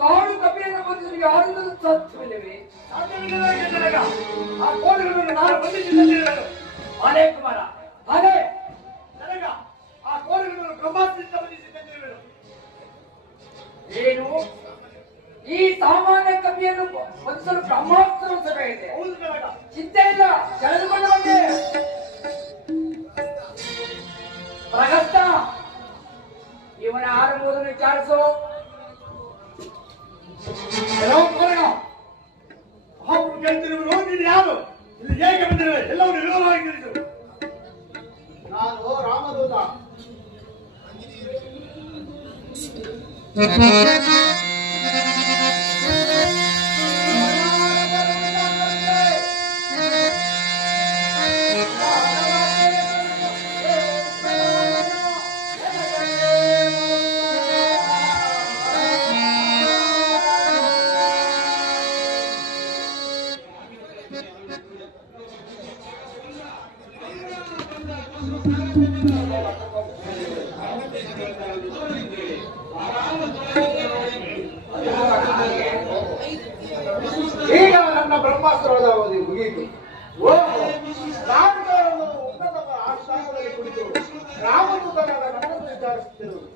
ಕಾಡು ಕಪಿಯನ್ನು ಬಂದಿದ್ದು ಯಾರಿಂದಲೂ ಸಾಧ್ಯವಿಲ್ಲವೇ? ಸಾಧ್ಯವಿಲ್ಲವೇ? ಆ ಕೋಣೆಗಳನ್ನು ನಾನು ಬಂಧಿಸಿದ್ದೇನೆ. ಅಲೇ ಕುಮಾರ, ಅದೇ ನನಗ ಆ ಕೋಣೆಗಳನ್ನು ಬ್ರಹ್ಮಾಸ್ತ್ರದಿಂದ ಬಂಧಿಸಿದ್ದೇನೆ. ಏನು ಈ ಸಾಮಾನ್ಯ ಕಪಿಯನ್ನು ಬಂಧಿಸಲು ಬ್ರಹ್ಮಾಸ್ತ್ರ ಬೇಕಾಗಿದೆ? ಹೌದು ನನಗ ಚಿಂತೆ ಇಲ್ಲ, ಸೆಳೆದುಕೊಂಡು ಬಂದೆ. ಪ್ರಗಸ್ತ, ಇವನ ಆರಂಭವನ್ನು ವಿಚಾರಿಸು. ಅವರು ಕೇಳ್ತಿರುವರು ನೀನು ಯಾರು, ಇಲ್ಲಿ ಹೇಗೆ ಬಂದಿರುವೆ, ಎಲ್ಲವನ್ನು ವಿವರವಾಗಿ ತಿಳಿಸು. ನಾನು ರಾಮದೂತ. ಈಗ ನನ್ನ ಬ್ರಹ್ಮಾಸ್ತ್ರದ ಅವಧಿ ಮುಗಿಯಿತು. ನಾನು ಉನ್ನತ ಆಸ್ಥಾನದಲ್ಲಿ ಕುಳಿತು ರಾಮದೂತನಾದ ನನ್ನನ್ನು ವಿಚಾರಿಸುತ್ತಿರುವುದು.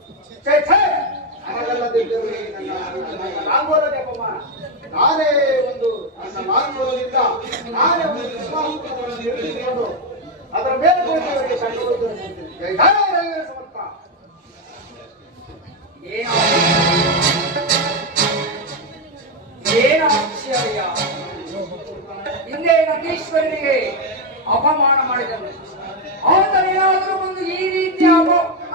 ಹಾಗಲ್ಲದಿದ್ದರೂ ನಾಲ್ವರನೇ ಅಪಮಾನ. ನಾನೇ ಒಂದು ನನ್ನ ಮಾರ್ಗದಿಂದ ನಾನೇ ಒಂದು ವಿಶ್ವಾಸವನ್ನು ನಿರ್ಮಿಸಿಕೊಂಡು ಅದರ ಮೇಲೆ ಹೋಗುವವರಿಗೆ ಕಂಡುಕೊಳ್ಳುತ್ತೇನೆ. ಸಮರ್ಥ. ಏನು ಆಶ್ಚರ್ಯ! ಹಿಂದೆ ನಟೀಶ್ವರನಿಗೆ ಅಪಮಾನ ಮಾಡಿದನು, ಆದರೆ ಏನಾದರೂ ಒಂದು ಈ ರೀತಿಯ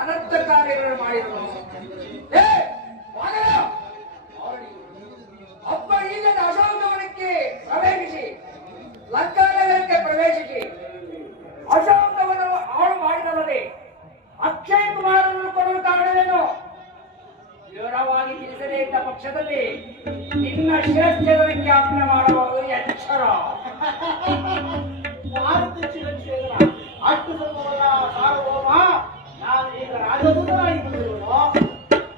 ಅನರ್ಥ ಕಾರ್ಯಗಳನ್ನು ಮಾಡಿದನು. ಅಪ್ಪ ಇಲ್ಲದ ಅಶೋಕವನಕ್ಕೆ ಪ್ರವೇಶಿಸಿ, ಲಂಕಾನಗರಕ್ಕೆ ಪ್ರವೇಶಿಸಿ ಅಶೋಕವನ್ನು ಹಾಳು ಮಾಡಿದಲ್ಲದೆ ಅಕ್ಷಯ್ ಕುಮಾರನ್ನು ಕೊಡುವ ಕಾರಣವೇನು? ವಿವರವಾಗಿ ತಿಳಿಸದೇ ಇದ್ದ ಪಕ್ಷದಲ್ಲಿ ನಿನ್ನ ಶಿರಚ್ಛೇದನಕ್ಕೆ ಆಜ್ಞೆ ಮಾಡುವುದು ಎಚ್ಚರ. ಭಾರತ ಶಿರಚ್ಛೇದನ ಅಷ್ಟು ಸುಲಭವಲ್ಲ ಸಾರ್ವಭೌಮ. ನಾನು ಈಗ ರಾಜದೂತನಾಗಿ ಬಂದಿರುವುದು.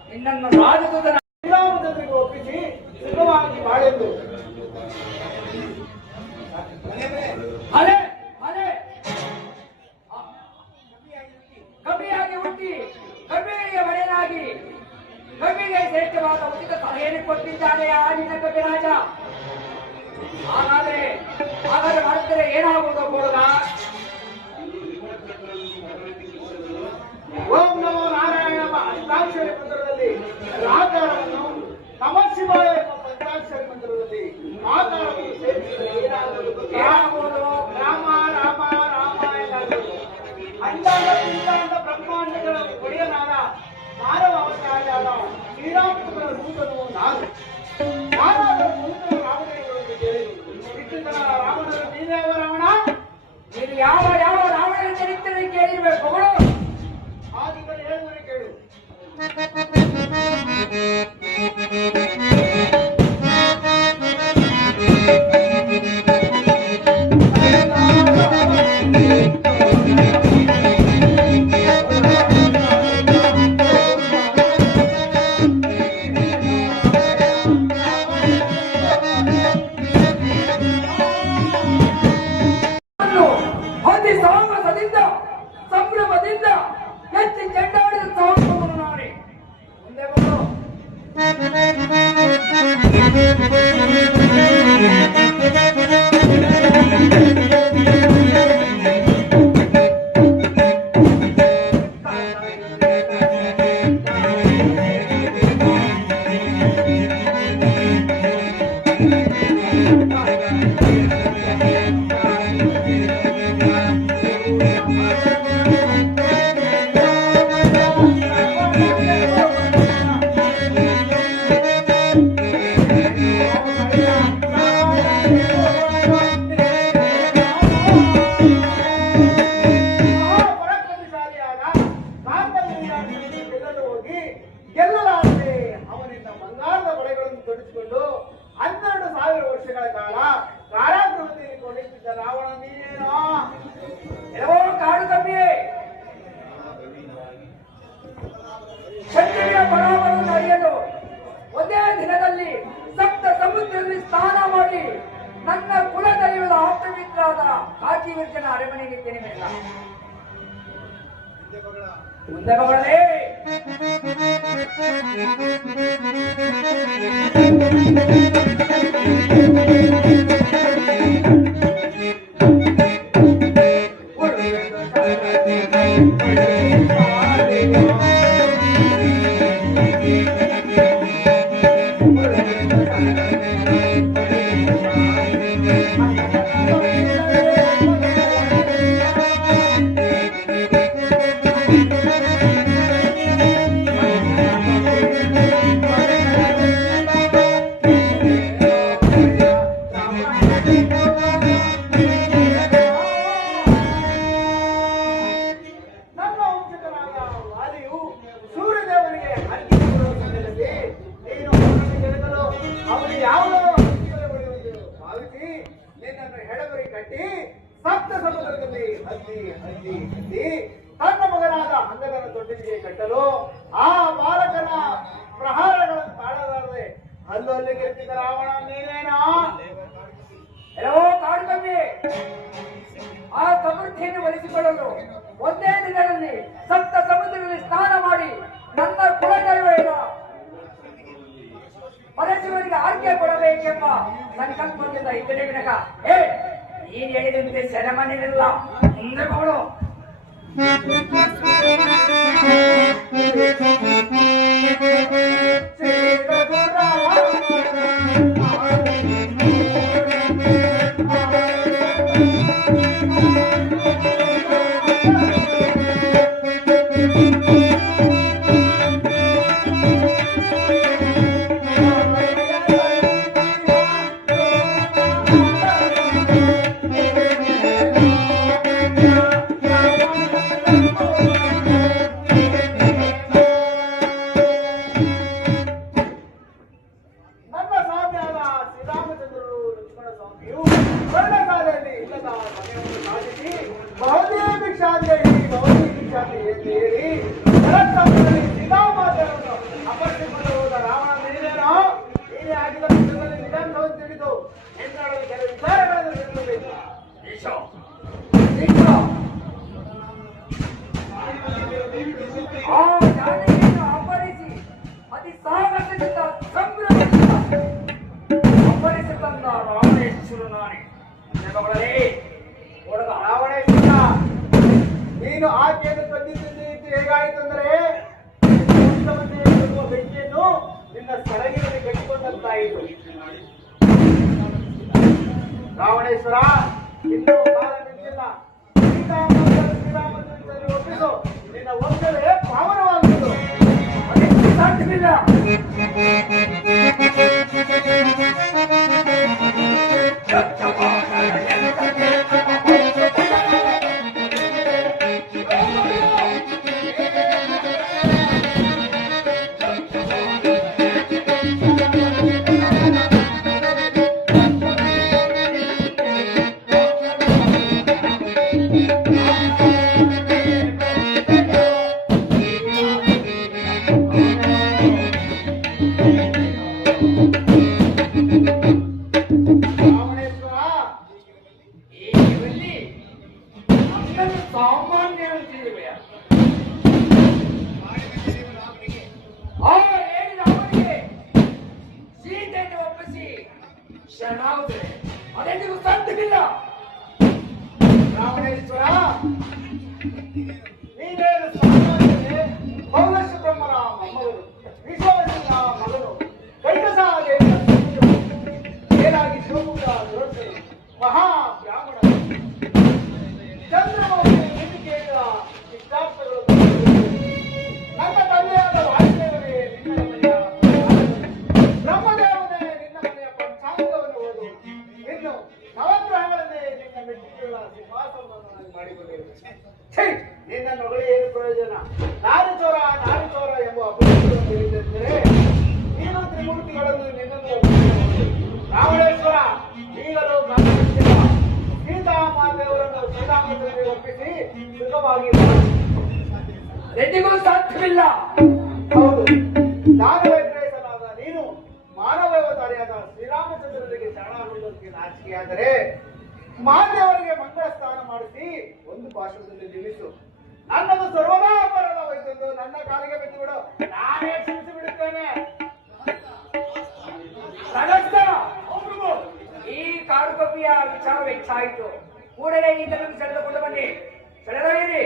ನಿನ್ನನ್ನು ರಾಜದೂತನ ಶ್ರೀರಾಮಚಂದ್ರಿಗೆ ಒಪ್ಪಿಸಿ ಸುಖವಾಗಿ ಬಾಳೆಂದು. ಅಲೆ ಅಲೆ ಕವಿಯಾಗಿ ಹುಟ್ಟಿ ಕವಿಗೆ ಮನೆಯಾಗಿ ಕವಿಗೆ ಶ್ರೇಷ್ಠವಾದ ಉಚಿತ ಸಲಹೆಯನ್ನು ಕೊಟ್ಟಿದ್ದಾನೆ ಆ ನಿನ್ನ ಕವಿರಾಜ. ಹಾಗಾದ್ರೆ ಮಾಡಿದರೆ ಏನಾಗುವುದು ಕೊಡುಗ? ಓಂ ನಮೋ ನಾರಾಯಣ ಅಷ್ಟಾಕ್ಷರಿ ಮಂತ್ರದಲ್ಲಿ ರಾಕಾರವನ್ನು, ನಮಃಶಿವಾಯ ಪಂಚಾಕ್ಷರಿ ಮಂತ್ರದಲ್ಲಿ ಆಕಾರವನ್ನು ಸೇರಿಸಿದರೆ ಏನಾಗುವುದು? ರಾಮ ರಾಮ ರಾಮ ಎನ್ನಾಗುವುದು. ಅಂಡಾಂಡ ಪಿಂಡಾಂಡ ಬ್ರಹ್ಮಾಂಡಗಳ ಒಡೆಯನಾದ ಮಾನವ ಅವತಾರಿಯಾದ ಶ್ರೀರಾಮಚಂದ್ರ ದೂತನು ನಾನು. ನಾನಾದ ದೂತನ ರಾವಣಗಳನ್ನು ಕೇಳಿದ ರಾವಣನ ನೀನೇ ರಾವಣ. ನೀನು ಯಾವ ಯಾವ ರಾವಣನ ಚರಿತ್ರೆ ಕೇಳಿರ್ಬೇಕು. ಆದಿಗಳು ಹೇಳುವರೆ ಕೇಳು. ಸಂಭ್ರಮದಿಂದ ಎತ್ತಿ ಚೆಂಡಾಡಿದ ಸಾಹಸವನ್ನು ನಾನೇ ಮುಂದೆ ಬಂದು ಒಂದೇ ದಿನದಲ್ಲಿ ಸಪ್ತ ಸಮುದ್ರದಲ್ಲಿ ಸ್ನಾನ ಮಾಡಿ ನನ್ನ ಕುಲದೈವದ ಆಪ್ತಮಿತ್ರರಾದ ಕಾಶಿವರ್ಜನ ಅರಮನೆಗೆ ತೆರಳಿಲ್ಲ. ಮುಂದೆ ಬರಲೇ ತನ್ನ ಮಗನಾದ ಅಂಗದನ ತೊಟ್ಟಿಗೆ ಕಟ್ಟಲು ಆ ಬಾಲಕನ ಪ್ರಹಾರಗಳನ್ನು ತಾಳಲಾರದೆ ಅಲ್ಲಲ್ಲಿ ಗೆದ್ದಿದ್ದ ರಾವಣ ನೀನೇನಾ? ಎಲ್ಲೋ ಕಾಡ್ಕಮ್ಮಿ, ಆ ಸಮೃದ್ಧಿಯನ್ನು ಒಲಿಸಿಕೊಳ್ಳಲು ಒಂದೇ ದಿನದಲ್ಲಿ ಸಪ್ತ ಸಮುದ್ರದಲ್ಲಿ ಸ್ನಾನ ಮಾಡಿ ನನ್ನ ಕುಲದೈವದ ಪರಶಿವನಿಗೆ ಆಜ್ಞೆ ಕೊಡಬೇಕೆಂಬ ಸಂಕಲ್ಪದಿಂದ ಇದ್ದನೇ ವಿನಕ ನೀನು ಹೇಳಿದಂತೆ ಸೆರೆಮನೆಯಲ್ಲ. ಮುಂದೆ ಕೊಡು. ಅಪರಿಸಿ ಅತಿ ಸಾಹಸದಿಂದ ಅಪರಿಸಿ ತಂದ ರಾವಣೇಶ್ವರ ನಾನೇ. ರಾವಣೇಶ್ವರ, ನೀನು ಆಕೆಯನ್ನು ತಂದಿದ್ದು ಹೇಗಾಯಿತು ಅಂದರೆ ಬೆಂಕಿಯನ್ನು ನಿನ್ನ ಸಡಗಿನಲ್ಲಿ ಕಟ್ಟಿಕೊಂಡಂತಾಯಿತು. ರಾವಣೇಶ್ವರ, ಇನ್ನೂ ಕಾಲ ನಿಂತಿಲ್ಲ. ಶ್ರೀರಾಮಚಂದ್ರನಲ್ಲಿ ಒಪ್ಪಿಸು, ನಿನ್ನ ವಂಶವೇ ಪಾವನವಾಗುವುದು. ಅದಕ್ಕೆ ಸಾಧ್ಯವಿಲ್ಲ. ಸಾಮಾನ್ಯ ಅಂತಿವೆ. ಅವನಿಗೆ ಸೀತೆಯನ್ನು ಒಪ್ಪಿಸಿ ಶರಣಾಗುತ್ತದೆ. ಅದೆಂದಿಗೂ ಸಾಧ್ಯವಿಲ್ಲ. ರಾವಣೇಶ್ವರ, ನೀನೇನು ಸಾಮಾನ್ಯನೇ? ಪೌಲಶ ಬ್ರಹ್ಮನ ಮೊಮ್ಮಗನು, ವಿಶ್ವವಸನ ಮಗನು, ಕೈಕಸಾದೇವಿಯ ಏನಾಗಿ ಶಿವಮುಖ ದುರಸ್ಥರು, ಮಹಾ ಬ್ರಾಹ್ಮಣ ಚಂದ್ರಮೌಳಿ ವೇದಿಕೆಯಿಂದ ಇಷ್ಟಾರ್ಥಗಳು. ನನ್ನ ತಂದೆಯಾದ ವಾಯುದೇವರೇ ನಿನ್ನ ಮನೆಯ ಬ್ರಹ್ಮದೇವನೇ ನಿನ್ನ ಮನೆಯ ಪಂಚಾಂಗವನ್ನು ಓದು. ಇನ್ನು ನವಗ್ರಹಗಳನ್ನೇ ನಿನ್ನ ಮೆಟ್ಟಿಗೆಗಳ ಸಿಂಹಾಸನವನ್ನು ಮಾಡಿಕೊಂಡಿರುವೆ. ನಿನ್ನನ್ನು ಹೊಗಳಿ ಏನು ಪ್ರಯೋಜನ? ನಾರಿಚೋರ ನಾರಿಚೋರ ಎಂಬ ಅಪರಾಧವನ್ನು ತಿಳಿದಿದ್ದರೆ ನೀನು ತ್ರಿಮೂರ್ತಿಗಳನ್ನು ನಿನ್ನನ್ನು ರಾವಣೇಶ್ವರ ಈಗಲೂ ಗಮನಿಸಿಲ್ಲ. ಸೀತಾಮಾತೆಯವರನ್ನು ಶ್ರೀರಾಮಚಂದ್ರನಿಗೆ ಒಪ್ಪಿಸಿ ಸುಖವಾಗಿ ಎಂದಿಗೂ ಸಾಧ್ಯವಿಲ್ಲ. ಹೌದು, ನಾನು ವ್ಯತಿರೇಕನಾದ ನೀನು ಆದರೆ ಮಾತೆಯವರಿಗೆ ಮಂಗಳ ಸ್ನಾನ ಮಾಡಿಸಿ ಒಂದು ಪಾರ್ಶ್ವದಲ್ಲಿ ನಿಲ್ಲಿಸು. ನನ್ನದು ಸರ್ವದಾ ಅಪರಾಧವಾಯಿತು, ನನ್ನ ಕಾಲಿಗೆ ಬಿದ್ದು ಬಿಡು, ನಾನೇ ಕ್ಷಮಿಸಿ ಬಿಡುತ್ತೇನೆ. ರಗಸ್ತ, ಈ ಕಾಡುಕಪ್ಪಿಯ ವಿಚಾರ ಹೆಚ್ಚಾಯಿತು. ಕೂಡಲೇ ಈತನನ್ನು ಸೆಳೆದುಕೊಂಡು ಬನ್ನಿ. ಸೆಳೆದೊಯ್ಯಿರಿ.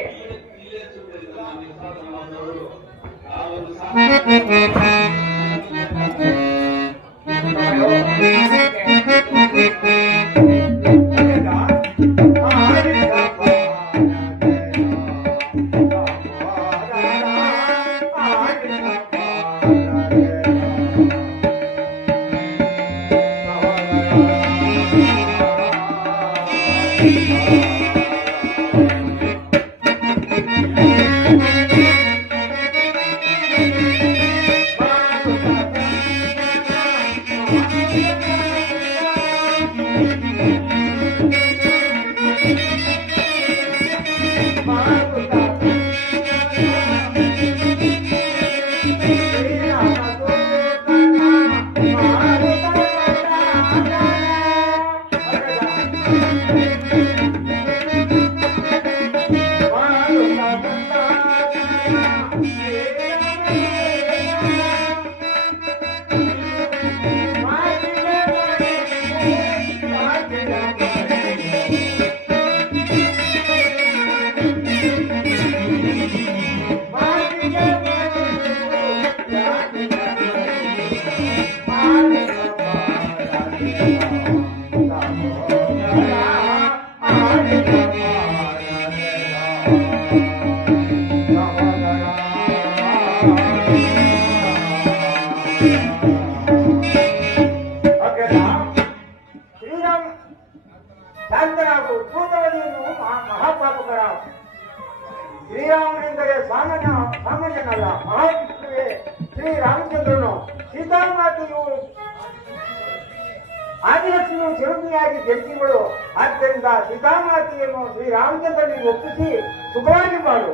ಶಾಂತನಾಗು. ಭೂತವನಿಯನ್ನು ಮಹಾಪಾಪಕರ. ಶ್ರೀರಾಮನೆಂದರೆ ಸಾಮಾನ್ಯನಲ್ಲ, ಮಹಾವಿಷ್ಣುವೇ ಶ್ರೀರಾಮಚಂದ್ರನು. ಸೀತಾಮಾತೆಯು ಆದಿಲಕ್ಷ್ಮಿಯು ಚಿರಂಜಿಯಾಗಿ ಜನಿಸಿಗಳು. ಆದ್ದರಿಂದ ಸೀತಾಮಾತೆಯನ್ನು ಶ್ರೀರಾಮಚಂದ್ರನಿಗೆ ಒಪ್ಪಿಸಿ ಸುಖವಾಗಿ ಮಾಡು.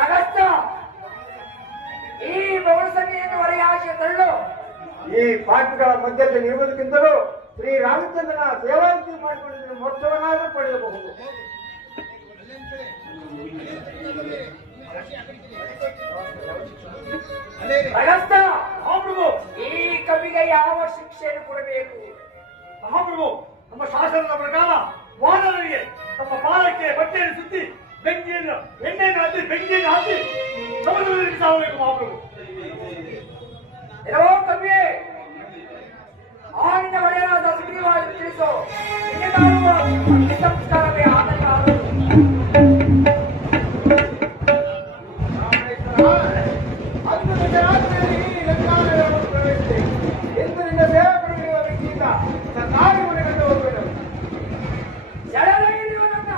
ರಗಸ್ತ, ಈ ಬಹುಸಂಖ್ಯೆಯನ್ನು ಹೊರೆಯಾಗಿ ತಳ್ಳು. ಈ ಪಾಠಗಳ ಮಧ್ಯದಲ್ಲಿ ಇರುವುದಕ್ಕಿಂತಲೂ ಶ್ರೀರಾಮಚಂದ್ರನ ಸೇವಾಂತಿ ಮಾಡಿಕೊಂಡಿದ್ದ ಮೋಕ್ಷವನ್ನಾದರೂ ಪಡೆಯಬಹುದು. ರಗಸ್ತ, ಈ ಕವಿಗೆ ಯಾವ ಶಿಕ್ಷೆಯನ್ನು ಕೊಡಬೇಕು? ಮಹಾಪ್ರಭು, ನಮ್ಮ ಶಾಸನದ ಪ್ರಕಾರ ವಾನರರಿಗೆ ತಮ್ಮ ಪಾಲಕ್ಕೆ ಬಟ್ಟೆಯನ್ನು ಸುತ್ತಿ ಬೆಂಕಿಯನ್ನು ಎಣ್ಣೆಯನ್ನು ಹಚ್ಚಿ ಬೆಂಕಿಯನ್ನು ಹಾಕಿ ಸಮುದ್ರದಲ್ಲಿ ಸಾಗಬೇಕು. ಮಹಾಪ್ರಭು, ಇರೋ ಕವಿಯೇ, ಆನಿನ ಒಡೆಯನಾದ ಸುಗ್ರೀವಾಜ್ ತಿಳಿಸು. ನಿನಗಾಗುವ ಸಂಸ್ಕಾರವೇ ಆತನಿಗೆ ಆಗುವುದು. ಎಂದು ನಿನ್ನ ಸೇವಕರಿರುವ ವ್ಯಕ್ತಿಯಿಂದ ಸರ್ಕಾರಿ ಮನೆಗಂಡು ಹೋಗಬೇಡ. ಸೆಳೆದೊಯ್ಯಿರಿ ನನ್ನ.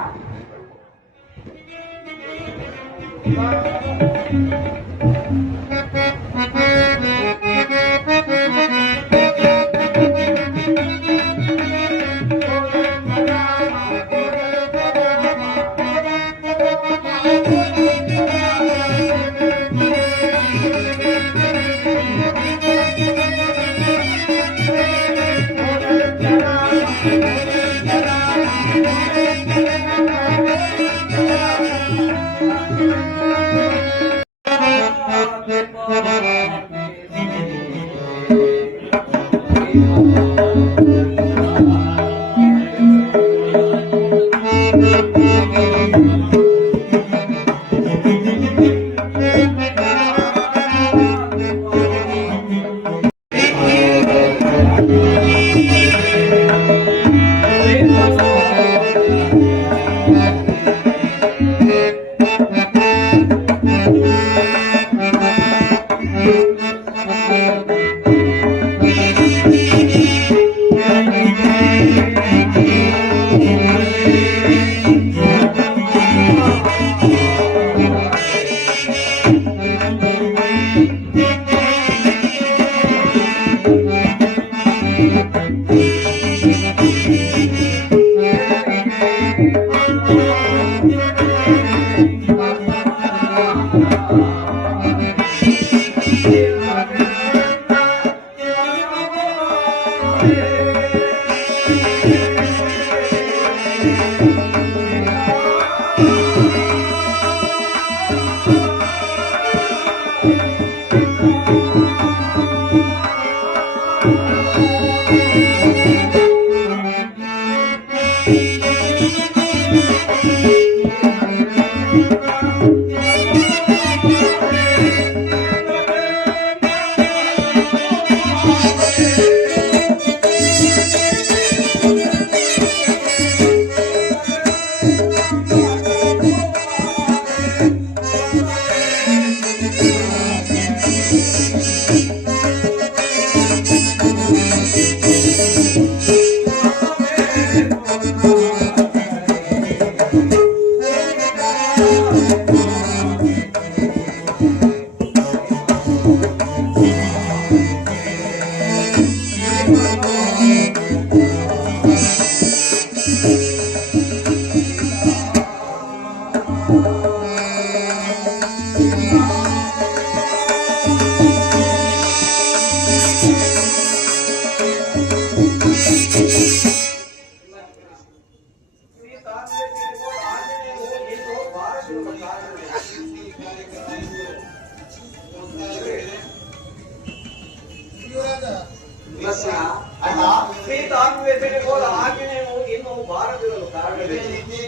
ಅಣ್ಣ ಸೀತಾನ್ವೇಷಣೆ ಹೋದ ಆಜ್ಞೆಯು ಇನ್ನೂ ಬಾರದಿರಲು ಕಾರಣವೇನು?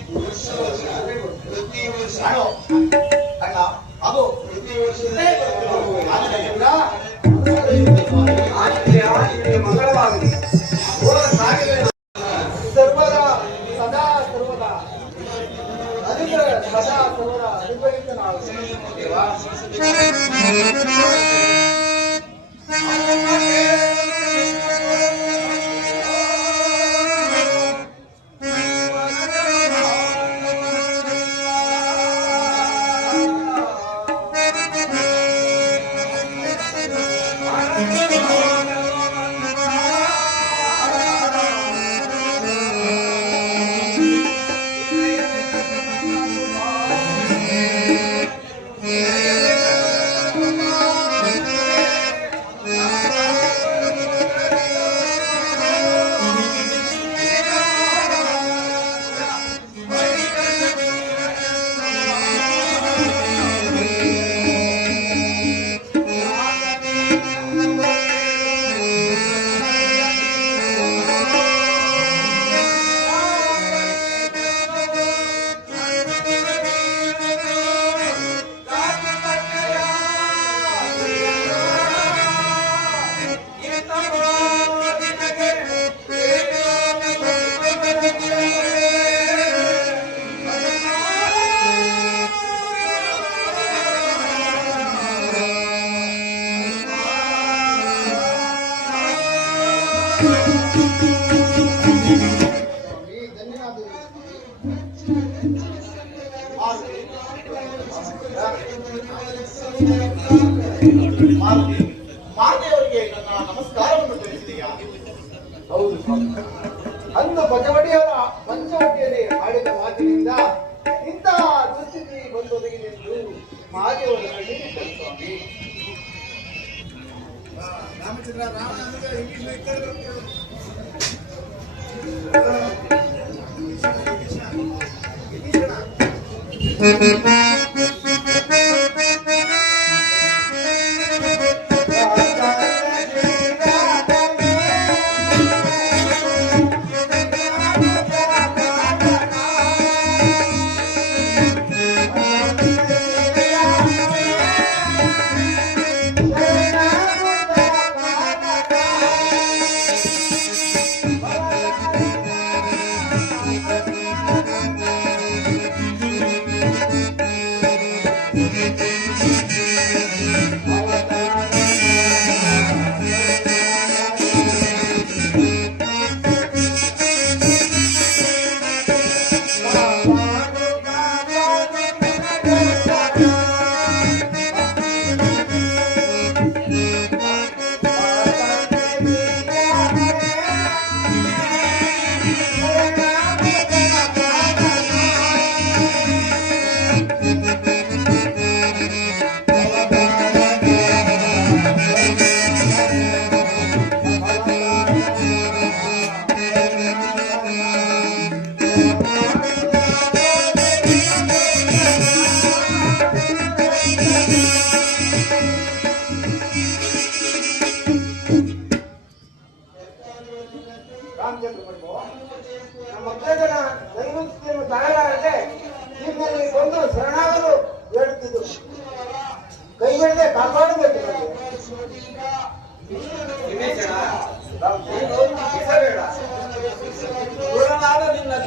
ಅಣ್ಣ ಅದು ಆಜ್ಞೆಯ ಮಂಗಳವಾಗಲಿ. ಹೋದ ಸಾಗಿದ ಸರ್ವದ ಸದಾ ಸರ್ವದ ಅನುಗ್ರಹ ಸದಾ ಸರ್ವದ ಅನುಗ್ರಹಿತನಾಗಲಿ ದೇವಾ. ಮಾತೆಯವರಿಗೆ ನನ್ನ ನಮಸ್ಕಾರವನ್ನು ತಿಳಿಸಿದೆಯಾ? ಹೌದು ಸ್ವಾಮಿ. ಅಂದು ಬಜವಡಿಯವರ ಪಂಚವಟಿಯಲ್ಲಿ ಆಡಿದ ಮಾತಿನಿಂದ ಇಂತಹ ದುಸ್ಥಿತಿ ಬಂದೊದಗಿದೆಂದು ಮಾತೆಯವರ ಕಣ್ಣಿಗೆ ಸ್ವಾಮಿ.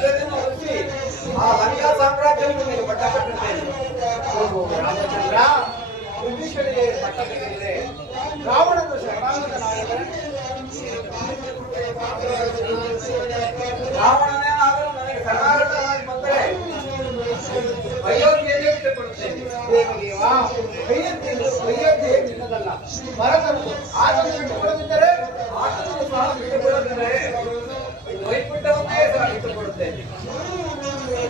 ಗದ್ದೆಯನ್ನು ಒಲಿಸಿ ಆ ಲಂಕಾ ಸಾಮ್ರಾಜ್ಯವನ್ನು ನೀನು ಪಟ್ಟ ಕಟ್ಟುತ್ತೇನೆ. ರಾಮಚಂದ್ರ ಬ್ರಿಟಿಷರಿಗೆ ಪಟ್ಟ ಕಟ್ಟಿದರೆ ರಾವಣನು ಶರಣಾಗತ ನಾಯಕನೇ. ರಾವಣನೇ ಆಗಲು ನನಗೆ ಶರಣಾಗತನಾಗಿ ಬಂದರೆ ಅಯೋಧ್ಯೆಯನ್ನೇ ಬಿಟ್ಟುಕೊಡುತ್ತೇನೆ. ಅಯೋಧ್ಯೆ ನಿನ್ನದಲ್ಲ, ಭರತನು. ಆತನು ಬಿಟ್ಟುಕೊಡದಿದ್ದರೆ ಆತನನ್ನು ಸಹ ಬಿಟ್ಟುಕೊಡುತ್ತೇನೆ, ವೈಕುಂಠವನ್ನೇ ಸಹ ಬಿಟ್ಟುಕೊಡುತ್ತೇನೆ.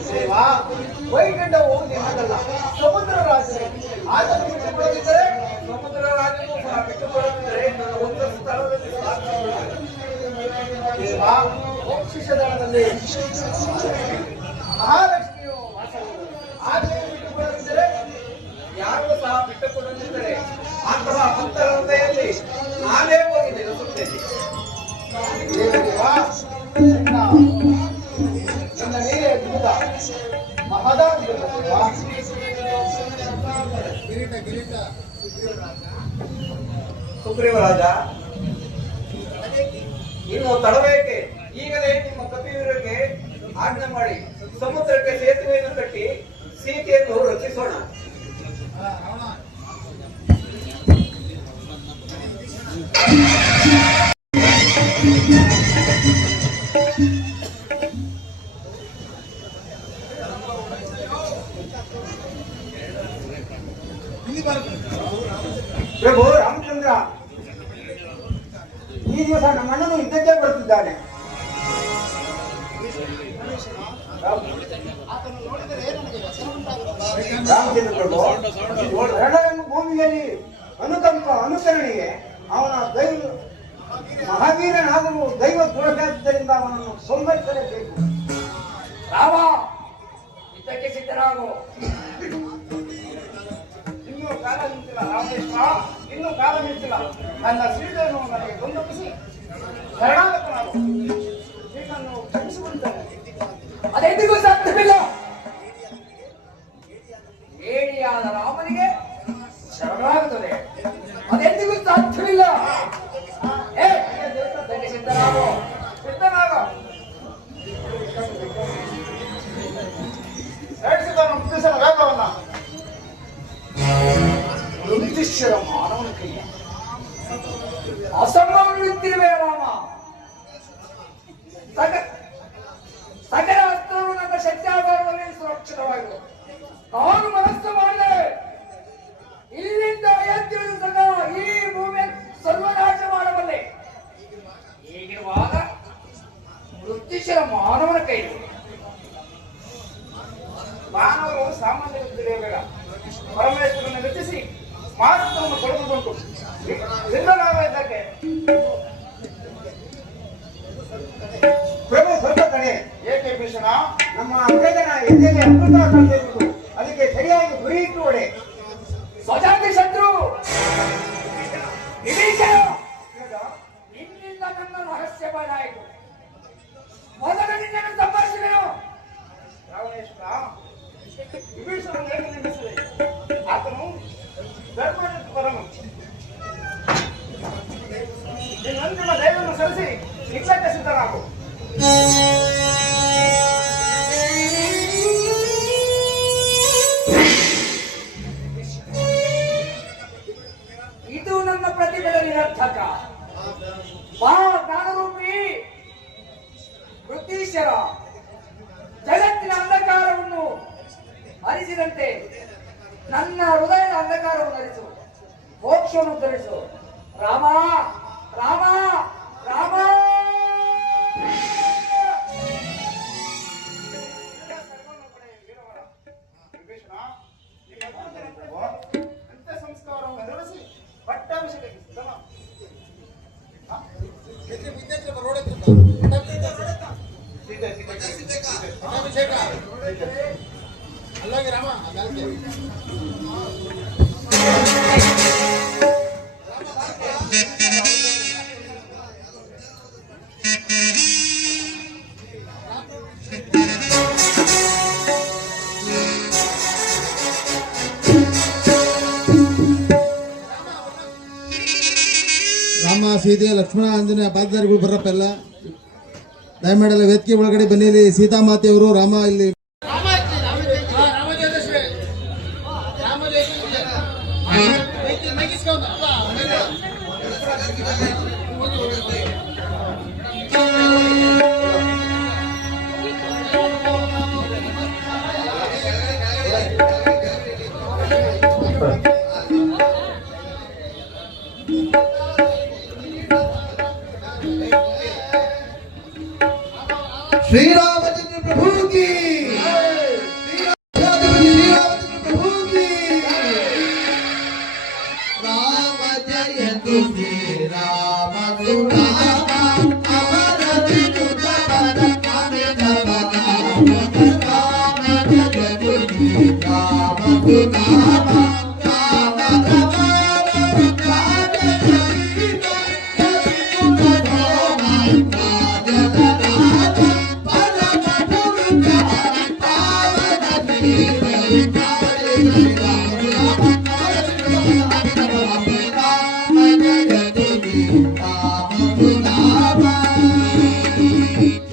ದೇವ, ವೈಕುಂಠವು ನಿನ್ನದಲ್ಲ, ಸಮುದ್ರ ರಾಜನೇ. ಆತನು ಬಿಟ್ಟುಕೊಡದಿದ್ದರೆ ಸಮುದ್ರ ರಾಜನು ಸಹ ಬಿಟ್ಟುಕೊಡುತ್ತಿದ್ದರೆ ನನ್ನ ಒಂದು ಸ್ಥಳದಲ್ಲಿ ಸ್ಥಾಪಿಸಿಕೊಳ್ಳುತ್ತೇನೆ. ದೇವ, ಮೋಕ್ಷಿಷದಳದಲ್ಲಿ ಮಹಾಲಕ್ಷ್ಮಿಯು ವಾಸವಿದೆ. ಆತನು ಬಿಟ್ಟುಕೊಡದಿದ್ದರೆ ಯಾರು ಸಹ ಬಿಟ್ಟುಕೊಡದಿದ್ದರೆ ಅಂತಹ ಭಕ್ತರ ಹೃದಯದಲ್ಲಿ ನಾನೇ ಹೋಗಿ ನೆಲೆಸುತ್ತೇನೆ. ನನ್ನ ನೀರೇ ಅದ್ಭುತ, ಮಹದಾದ್ಭುತ ದೇವ. ಸುಗ್ರೀವರಾಜ, ಇನ್ನು ತಡಬೇಕೆ? ಈಗಲೇ ನಿಮ್ಮ ಕಪಿವೀರರಿಗೆ ಆಜ್ಞೆ ಮಾಡಿ ಸಮುದ್ರಕ್ಕೆ ಸೇತುವೆಯನ್ನು ಕಟ್ಟಿ ಸೀತೆಯನ್ನು ರಕ್ಷಿಸೋಣ. ಪ್ರಭು ರಾಮಚಂದ್ರ, ಈ ದಿವಸ ನಮ್ಮಣ್ಣನು ಇದ್ದಕ್ಕೆ ಬರುತ್ತಿದ್ದಾನೆ. ರಾಮಚಂದ್ರ ಪ್ರಭು, ರಣರಂಗ ಭೂಮಿಯಲ್ಲಿ ಅನುಕಂಪ ಅನುಸರಣೆಗೆ ಅವನ ದೈವ ಮಹಾವೀರನಾದರೂ ದೈವ ದೋಷಾದ್ದರಿಂದ ಅವನನ್ನು ಸಂಹರಿಸಲೇಬೇಕು. ರಾಮ, ಯುದ್ಧಕ್ಕೆ ಸಿದ್ಧರಾಗು. ಇನ್ನೂ ಕಾಲ ನಿಂತಿಲ್ಲ ರಾಮೇಶ್ವರ, ಇನ್ನೂ ಕಾಲ ನಿಂತಿಲ್ಲ. ನನ್ನ ಸೀಟನ್ನು ನನಗೆ ಬಂದೊಪ್ಪಿಸಿ ಶರಣಾಗತನಾಗು. ಸೀಟನ್ನು ಕ್ಷಮಿಸಿಬಿಡುತ್ತೇನೆ. ಅದೆಂದಿಗೂ ಸಾಧ್ಯವಿಲ್ಲ. ಏಡಿಯಾದ ರಾಮನಿಗೆ ಶರಣಾಗುತ್ತದೆ, ಅದೆಂದಿಗೂ ಸಾಧ್ಯವಿಲ್ಲ. ಯುದ್ಧಕ್ಕೆ ಸಿದ್ಧರಾಗು. ಸಿದ್ಧನಾಗ. ನಡೆಸಿದನು ಮುಗಿಸಲು ವೇಗವನ್ನ. ವೃದ್ಧಿಶ್ವರ ಮಾನವನ ಕೈಯ ಅಸಂಭವವಿರುತ್ತಿರುವೆ ರಾಮ. ಸಕಲ ಅಸ್ತ್ರಗಳು ನನ್ನ ಶಕ್ತಿಯಾಗಾರದಲ್ಲಿ ಸುರಕ್ಷಿತವಾಗಿವೆ. ನಾನು ಮನಸ್ಸು ಮಾಡಿದೆ ಇಲ್ಲಿಂದ ಅಯೋಧ್ಯೆಯನ್ನು ಸಹ ಈ ಭೂಮಿಯ ಸರ್ವನಾಶ ಮಾಡಬಲ್ಲೆ. ಹೀಗಿರುವಾಗ ವೃತ್ತಿಶರ ಮಾನವನ ಕೈ. ಮಾನವರು ಸಾಮಾನ್ಯ ತಿಳಿಯಬೇಡ. ಪರಮೇಶ್ವರನ ಮೆಚ್ಚಿಸಿ ಮಾನವವನ್ನು ಕೊಡುವುದುಂಟು. ಸಿದ್ಧನಾಗ ಇದ್ದಕ್ಕೆ ಪ್ರಭು ಸ್ವಲ್ಪ ಕಡೆ. ಏಕೆ ಭೀಷಣ? ನಮ್ಮ ಅಂಗಜನ ಎದೆಯಲ್ಲಿ ಅಮೃತ ತಂದಿರುವುದು, ಅದಕ್ಕೆ ಸರಿಯಾಗಿ ಗುರಿ ಇಟ್ಟು ಹೊಡೆ. ಸ್ವಜಾತಿ ಶತ್ರು ವಿಭೀಷಣ, ನಿನ್ನಿಂದ ನನ್ನ ರಹಸ್ಯ ಬಯಲಾಯಿತು. ಮೊದಲು ನಿನ್ನನ್ನು ಸಂಭಾಷಿಸಿದೆನು. ರಾವಣೇಶ್ವರ ವಿಭೀಷಣನು ಏಕೆ ನಿಲ್ಲಿಸಿದೆ? ಆತನು ಧರ್ಮದ ಪರಮ. ನಿನ್ನಂತಿಮ ದೈವವನ್ನು ಸರಿಸಿ ಯುದ್ಧಕ್ಕೆ ಸಿದ್ಧನಾಗು. ಇದು ನನ್ನ ಪ್ರತಿಭೆಯ ನಿರರ್ಥಕ. ಜ್ಞಾನರೂಪಿ ವೃತ್ತೀಶ್ವರ ಜಗತ್ತಿನ ಅಂಧಕಾರವನ್ನು ಹರಿಸಿದಂತೆ ನನ್ನ ಹೃದಯದ ಅಂಧಕಾರವನ್ನು ಹರಿಸು, ಮೋಕ್ಷವನ್ನು ಧರಿಸು. ರಾಮ ರಾಮ ರಾಮ. ವಿಭೀಷಣ, ಅಂತ್ಯ ಸಂಸ್ಕಾರವನ್ನು ನೆರವೇರಿಸಿ ಪಟ್ಟಾಭಿಷೇಕಕ್ಕೆ ಸಿದ್ಧನಾಗು. ರಾಮ ಸೀತೆ ಲಕ್ಷ್ಮಣ ಆಂಜನೇಯ ಪಾದದಾರಿಗಳು ಬರ್ರಪ್ಪ ಎಲ್ಲ. ದಯಮಾಡಿ ಎಲ್ಲ ವೇದಿಕೆ ಒಳಗಡೆ ಬನ್ನಿ. ಇಲ್ಲಿ ಸೀತಾಮಾತೆಯವರು ರಾಮ ಇಲ್ಲಿ श्री रामचंद्र प्रभु की, श्री रामचंद्र प्रभु की। राम जयतु श्री राम सुरामा अमर विनुत वर अमित बलराम। राम जयतु श्री राम सुरामा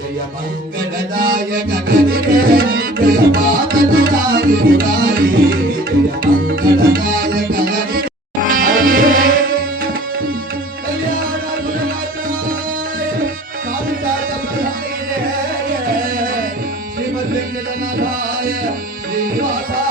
जय मंगलदायक जय पावनदायक जय मंगलदायक श्रीमद् वेंकटनाथाय श्रीनिवासाय